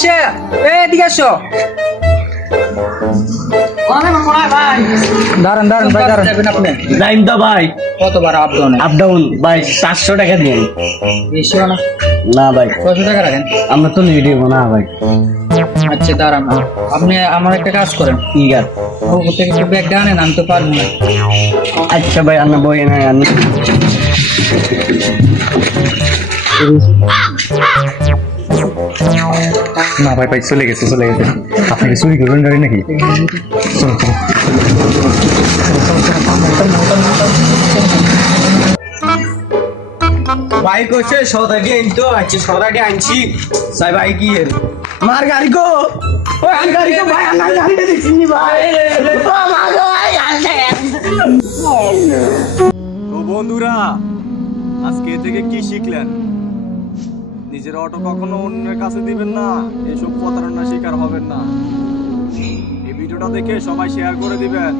কিসে? এদিকে আসো। দাঁড়ান দাঁড়ান ভাই দাঁড়ান। আপনি যাইম তো ভাই। কতবার আপ ডাউন? আপ ডাউন ভাই 400 টাকা দিন। বেশি না? না ভাই 600 টাকা রাখেন। আমরা তো নিয়ে দিব না ভাই। আচ্ছা দাঁড়ান, আপনি আমার একটা কাজ করেন, ঠিক আছে। ও থেকে একটু ব্যাগটা আনেন, আমি তো পারবো না। আচ্ছা ভাই আমরা বই না আনি। না ভাই ভাই চলে গেছে আপনাকে চুরি করবেন গাড়ি নাকি? চলো চলো। ভাই কোছে সদাগে আনতো আচ্ছা সদাগে আনছি সাই ভাই কি এর মার গাড়ি কো ওই আন গাড়ি কো ভাই আন গাড়িটা দেখছিনি ভাই ও মা গো ভাই তো বন্ধুরা আজকে থেকে কি শিখলেন? নিজের অটো কখনো অন্যের কাছে দিবেন না, এসব প্রতারণার শিকার হবেন না। এই ভিডিওটা দেখে সবাই শেয়ার করে দিবেন।